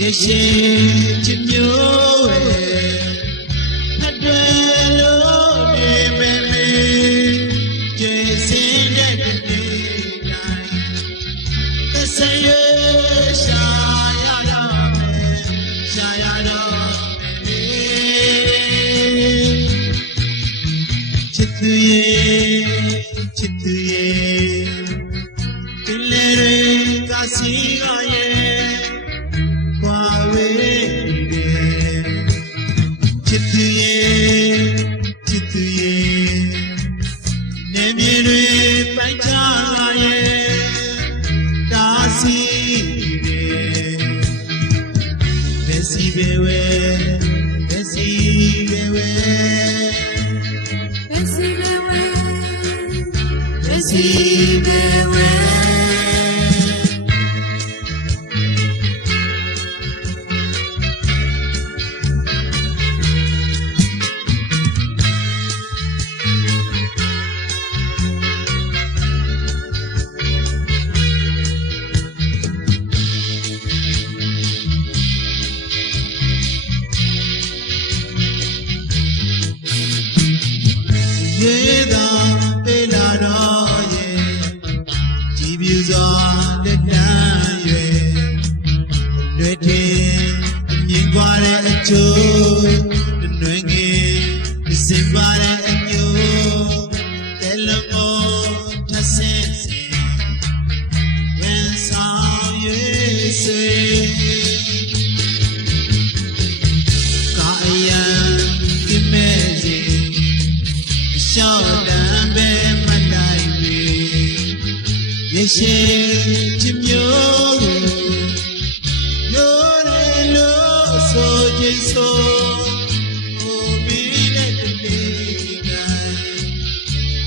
ရေရှိချစ်မျိုးထက်တွယ်လို့နေပေမေကျေစင်းတဲ့နေ့တိုင်းသစေရရှာရတော့မယ်ရှာရတော့မယ်ချစ်သူရဲ့ဒီလေကစီကရဲ့ချစ်သူရဲ့နေမြေတွေပိုက်ချရဲ့တာစီရဲ့လက်စီပဲဝဲလက်စီပဲဝဲလက်စီပဲဝဲလက်စီပဲဝဲရေသာပေးလာတော့ရဲ့ကြည်ပြူစွာလက်တန်းရွယ်လွယ်တင်မြင်ကွာတဲ့အချိုးတွင်ငယ်စင်ပါတဲ့အညိုတဲလမောထဆင်းစင်ဝန်ဆောင်ရွေးစေကာယံကိမဲစီရှောက်တံပဲမနိုင်ပြီရေရှိချစ်မျိုးရိုးရလို့ဆိုကြိတ်ဆိုဟိုမီနဲ့တလေးက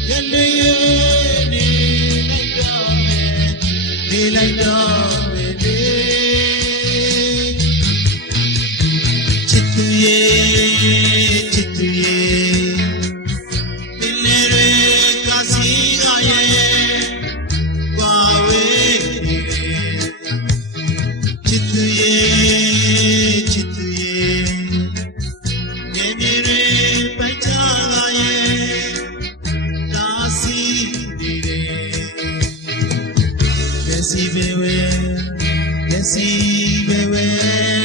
ရလေးနေလိုက်တော့မယ်နေလိုက်တော့မယ်ချစ်သူရဲ့ချစ်သူရဲ့ချစ်သူရဲ့နေမြေတွေပိုက်ချရဲ့တာစီနေတယ်လက်စီပဲဝဲလက်စီပဲဝဲ